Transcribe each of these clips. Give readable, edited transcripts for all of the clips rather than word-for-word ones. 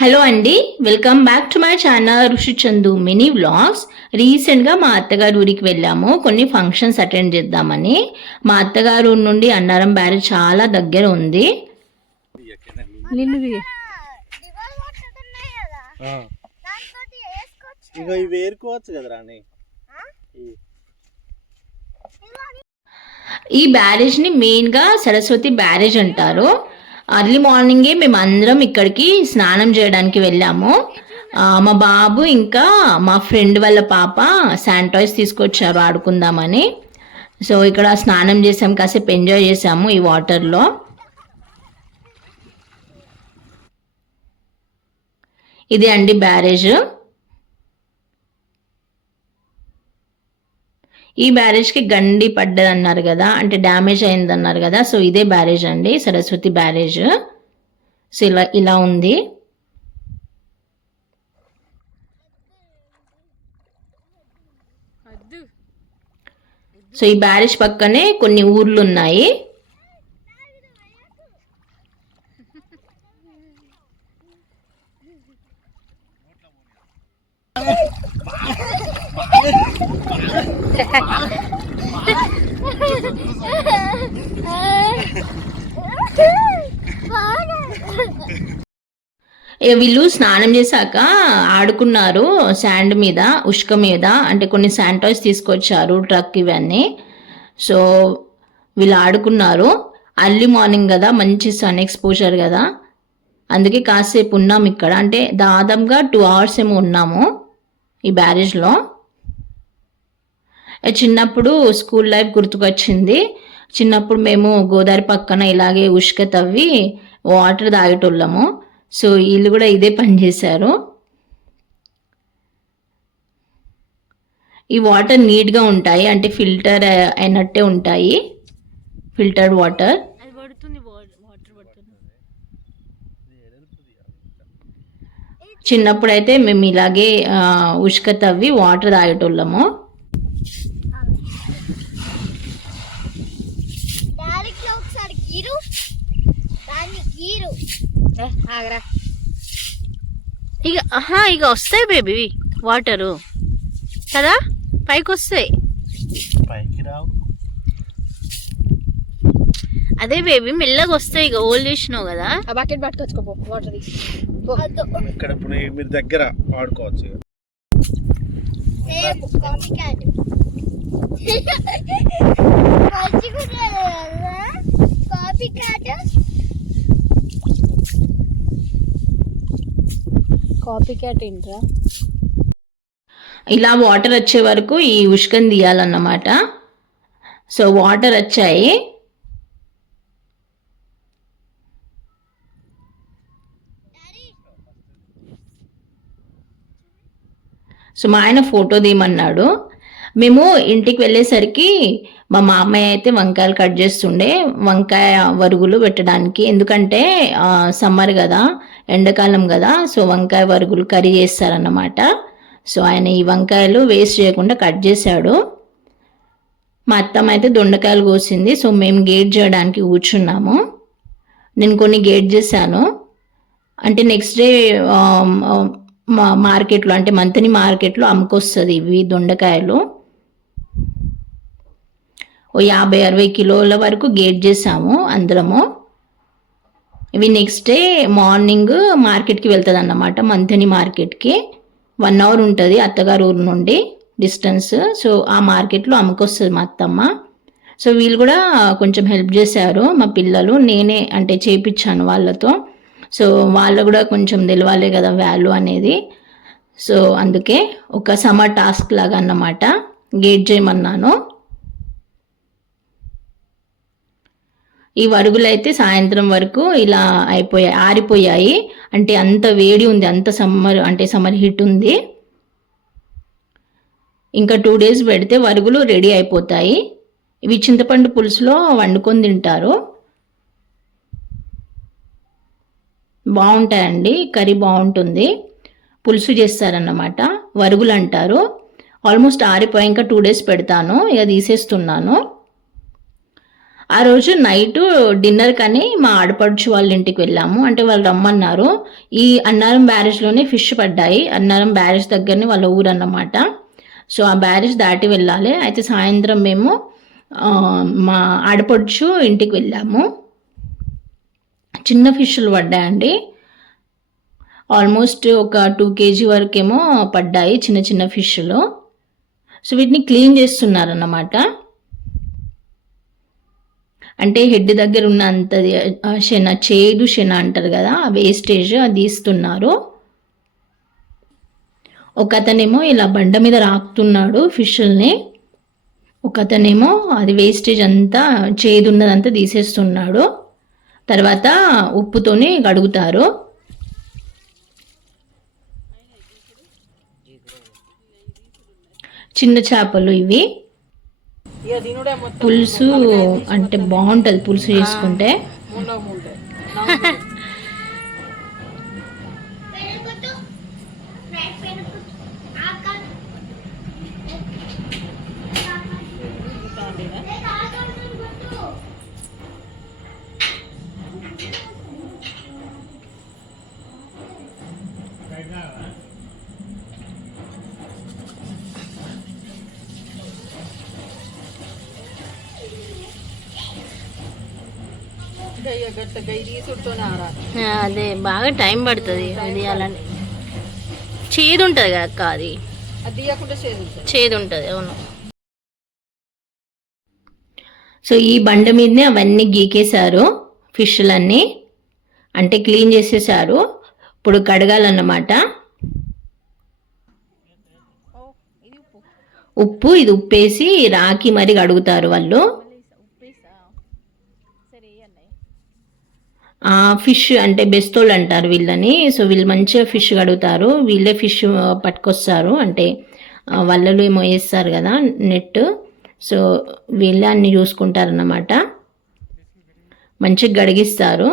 Hello అండి, welcome back to my channel ఋషి Chandu mini vlogs. రీసెంట్గా మా అత్తగారు ఊరికి వెళ్ళాము కొన్ని ఫంక్షన్స్ అటెండ్ చేద్దామని. మా అత్తగారు నుండి అన్నారం బ్యారేజ్ చాలా దగ్గర ఉంది. ఈ బ్యారేజ్ని మెయిన్గా సరస్వతి బ్యారేజ్ అంటారు. అర్లీ మార్నింగే మేము అందరం ఇక్కడికి స్నానం చేయడానికి వెళ్ళాము. మా బాబు ఇంకా మా ఫ్రెండ్ వాళ్ళ పాప శాండ్ టాయ్స్ తీసుకొచ్చారు ఆడుకుందామని. సో ఇక్కడ స్నానం చేసాం, కాసేపు ఎంజాయ్ చేసాము ఈ వాటర్లో. ఇదే అండి బ్యారేజ్. ఈ బ్యారేజ్కి గండి పడ్డది అన్నారు కదా, అంటే డ్యామేజ్ అయింది అన్నారు కదా. సో ఇదే బ్యారేజ్ అండి, సరస్వతి బ్యారేజ్. సో ఇలా ఉంది. సో ఈ బ్యారేజ్ పక్కనే కొన్ని ఊర్లు ఉన్నాయి. వీళ్ళు స్నానం చేశాక ఆడుకున్నారు శాండ్ మీద, ఉష్క మీద. అంటే కొన్ని శాండ్ టాయ్స్ తీసుకొచ్చారు, ట్రక్ ఇవన్నీ. సో వీళ్ళు ఆడుకున్నారు. అర్లీ మార్నింగ్ కదా, మంచి సన్ ఎక్స్పోజర్ కదా, అందుకే కాసేపు ఉన్నాము ఇక్కడ. అంటే దాదాపుగా 2 hours ఏమో ఉన్నాము ఈ బ్యారేజ్లో. చిన్నప్పుడు స్కూల్ లైఫ్ గుర్తుకొచ్చింది. చిన్నప్పుడు మేము గోదావరి పక్కన ఇలాగే ఉష్క తవ్వి వాటర్ తాగేటోళ్ళము. సో వీళ్ళు కూడా ఇదే పని చేశారు. ఈ వాటర్ నీట్గా ఉంటాయి, అంటే ఫిల్టర్ అయినట్టే ఉంటాయి, ఫిల్టర్డ్ వాటర్. చిన్నప్పుడు అయితే మేము ఇలాగే ఉష్క తవ్వి వాటర్ తాగేటోళ్ళము. ఇక వస్తాయి బేబీ వాటరు కదా, పైకి వస్తాయి. అదే బేబీ మెల్లగా వస్తాయి. ఇక ఓల్డ్ చేసినావు కదా, ఆ బకెట్ పట్టుకొచ్చుకోపో, వాటర్ ఇక్కడ మీరు దగ్గర ఆడుకోవచ్చు. కాపీ క్యాట్ ఏంట్రా? ఇలా వాటర్ వచ్చే వరకు ఈ ఉష్కం తీయాలన్నమాట. సో వాటర్ వచ్చాయి. సో మా ఆయన ఫోటో తీయమన్నాడు. మేము ఇంటికి వెళ్ళేసరికి మా మామయ్య అయితే వంకాయలు కట్ చేస్తుండే, వంకాయ వరుగులు పెట్టడానికి. ఎందుకంటే సమ్మర్ కదా, ఎండాకాలం కదా, సో వంకాయ వరుగులు కర్రీ చేస్తారన్నమాట. సో ఆయన ఈ వంకాయలు వేస్ట్ చేయకుండా కట్ చేశాడు. మా అత్తమ్మ అయితే దొండకాయలు కోసింది. సో మేము గేట్ చేయడానికి కూర్చున్నాము. నేను కొన్ని గేట్ చేశాను. అంటే నెక్స్ట్ డే మార్కెట్లో, అంటే మంతని మార్కెట్లో అమ్ముకొస్తుంది ఇవి దొండకాయలు. ఓ 50-60 కిలోల వరకు గేట్ చేసాము అందరము. ఇవి నెక్స్ట్ డే మార్నింగ్ మార్కెట్కి వెళ్తుంది అన్నమాట, మంతని మార్కెట్కి. 1 hour ఉంటుంది అత్తగారు ఊరు నుండి డిస్టెన్స్. సో ఆ మార్కెట్లో అమ్ముకొస్తుంది మా అత్తమ్మ. సో వీళ్ళు కూడా కొంచెం హెల్ప్ చేశారు మా పిల్లలు. నేనే అంటే చేయించాను వాళ్ళతో. సో వాళ్ళు కూడా కొంచెం తెలవాలి కదా వాల్యూ అనేది. సో అందుకే ఒక సమ్మర్ టాస్క్ లాగా అన్నమాట గేట్ చేయమన్నాను. ఈ వరుగులు అయితే సాయంత్రం వరకు ఇలా ఆరిపోయాయి. అంటే అంత వేడి ఉంది, అంత సమ్మర్ హీట్ ఉంది. ఇంకా 2 days పెడితే వరుగులు రెడీ అయిపోతాయి. ఇవి చింతపండు పులుసులో వండుకొని తింటారు, బాగుంటాయండి. కర్రీ బాగుంటుంది, పులుసు చేస్తారన్నమాట, వరుగులు అంటారు. ఆల్మోస్ట్ ఆరిపోయి ఇంకా 2 days పెడతాను, ఇక తీసేస్తున్నాను. ఆ రోజు నైట్ డిన్నర్ కని మా ఆడపడుచు వాళ్ళ ఇంటికి వెళ్ళాము. అంటే వాళ్ళు రమ్మన్నారు. ఈ అన్నారం బ్యారేజ్లోనే ఫిష్ పడ్డాయి. అన్నారం బ్యారేజ్ దగ్గరనే వాళ్ళ ఊరు అన్నమాట. సో ఆ బ్యారేజ్ దాటి వెళ్ళాలి. అయితే సాయంత్రం మేము మా ఆడపడుచు ఇంటికి వెళ్ళాము. చిన్న ఫిష్లు పడ్డాయండి. ఆల్మోస్ట్ ఒక 2 kg వరకేమో పడ్డాయి చిన్న చిన్న ఫిష్లు. సో వీటిని క్లీన్ చేస్తున్నారన్నమాట. అంటే హెడ్ దగ్గర ఉన్న అంతది శన, చేదు శన అంటారు కదా, ఆ వేస్టేజ్ అది తీస్తున్నారు. ఒక అతనేమో ఇలా బండ మీద రాకుతున్నాడు ఫిష్ల్ని, ఒక అతనేమో అది వేస్టేజ్ అంతా చేదు ఉన్నదంతా తీసేస్తున్నాడు. తర్వాత ఉప్పుతోని కడుగుతారు. చిన్న చేపలు ఇవి. పులుసు అంటే బాగుంటుంది పులుసు చేసుకుంటే. అదే బాగా టైం పడుతుంది అది. అలానే చేదు ఉంటుంది కదా అక్క, అది చేదు ఉంటుంది. అవును. సో ఈ బండ మీదనే అవన్నీ గీకేశారు ఫిష్లన్నీ, అంటే క్లీన్ చేసేసారు. ఇప్పుడు కడగాలన్నమాట. ఉప్పు ఇది ఉప్పేసి రాకి మరి కడుగుతారు వాళ్ళు. ఫిష్ అంటే బెస్తోళ్ళు అంటారు వీళ్ళని. సో వీళ్ళు మంచిగా ఫిష్ కడుగుతారు. వీళ్ళే ఫిష్ పట్టుకొస్తారు, అంటే వలలు ఏమో వేస్తారు కదా నెట్. సో వీళ్ళే అన్ని చూసుకుంటారన్నమాట. మంచిగా గడిగిస్తారు.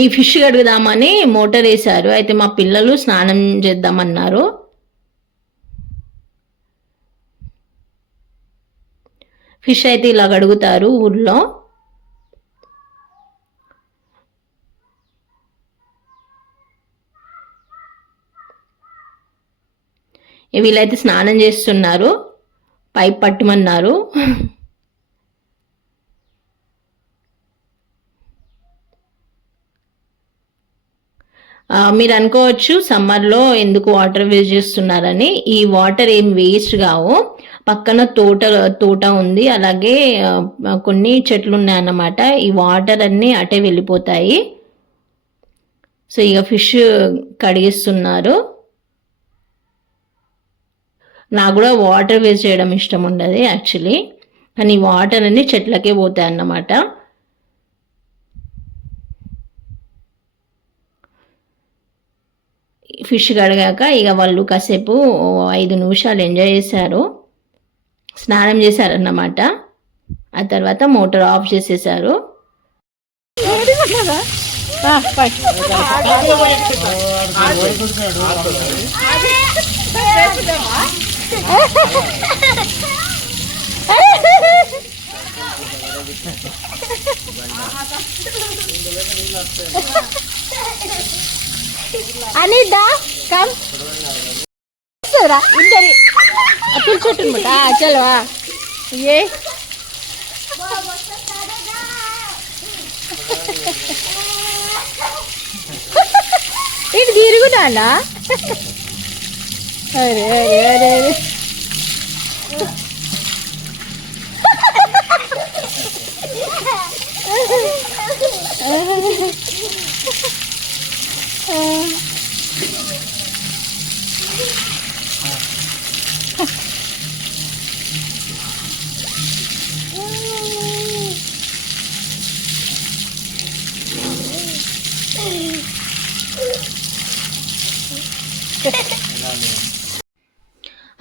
ఈ ఫిష్ కడుగుదామని మోటార్ వేశారు. అయితే మా పిల్లలు స్నానం చేద్దామన్నారు. ఫిష్ అయితే ఇలా కడుగుతారు ఊర్లో. వీళ్ళైతే స్నానం చేస్తున్నారు. పైప్ పట్టమన్నారు. మీరు అనుకోవచ్చు సమ్మర్లో ఎందుకు వాటర్ వేస్ట్ చేస్తున్నారని. ఈ వాటర్ ఏం వేస్ట్ కావు. పక్కన తోట ఉంది, అలాగే కొన్ని చెట్లు ఉన్నాయన్నమాట. ఈ వాటర్ అన్నీ అటే వెళ్ళిపోతాయి. సో ఇక ఫిష్ కడిగిస్తున్నారు. నాకు కూడా వాటర్ వేస్ట్ చేయడం ఇష్టం ఉండదు యాక్చువల్లీ, కానీ వాటర్ అన్నీ చెట్లకే పోతాయి అన్నమాట. ఫిష్ కడిగాక ఇక వాళ్ళు కాసేపు 5 నిమిషాలు ఎంజాయ్ చేశారు, స్నానం చేశారన్నమాట. ఆ తర్వాత మోటార్ ఆఫ్ చేసేసారు. అనిద్దా కమ్ ఇద్దరి అతులు చుట్టూ చలవా ఏ ఇటు తిరుగునా. అరే అరే అరే అరే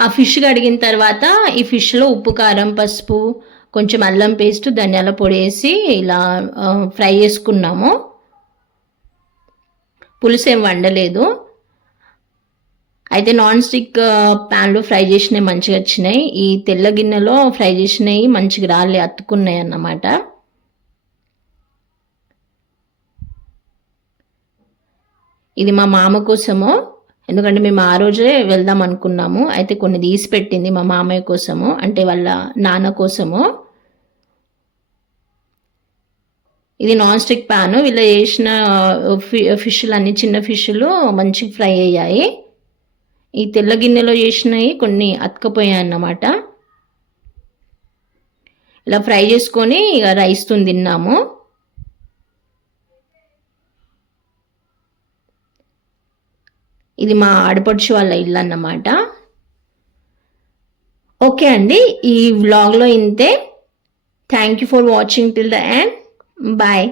ఆ ఫిష్ కడిగిన తర్వాత ఈ ఫిష్లో ఉప్పు కారం పసుపు కొంచెం అల్లం పేస్ట్ ధనియాల పొడి వేసి ఇలా ఫ్రై చేసుకున్నాము. పులుసు ఏం వండలేదు. అయితే నాన్ స్టిక్ ప్యాన్లో ఫ్రై చేసినవి మంచిగా వచ్చినాయి. ఈ తెల్ల గిన్నెలో ఫ్రై చేసినవి మంచిగా రాలే, అతుక్కున్నాయి అన్నమాట. ఇది మా మామ కోసము, ఎందుకంటే మేము ఆ రోజే వెళ్దాం అనుకున్నాము. అయితే కొన్ని తీసి పెట్టింది మా మామయ్య కోసము, అంటే వాళ్ళ నాన్న కోసము. ఇది నాన్ స్టిక్ ప్యాన్. వీళ్ళు చేసిన ఫిష్లు అన్ని చిన్న ఫిష్లు మంచిగా ఫ్రై అయ్యాయి. ఈ తెల్ల గిన్నెలో చేసినవి కొన్ని అతకపోయాయి అన్నమాట. ఇలా ఫ్రై చేసుకొని ఇక రైస్తో తిన్నాము. ఇది మా ఆడపడుచు వాళ్ళ ఇల్లు అన్నమాట. ఓకే అండి, ఈ వ్లాగ్లో ఇంతే. Thank you for watching till the end. Bye.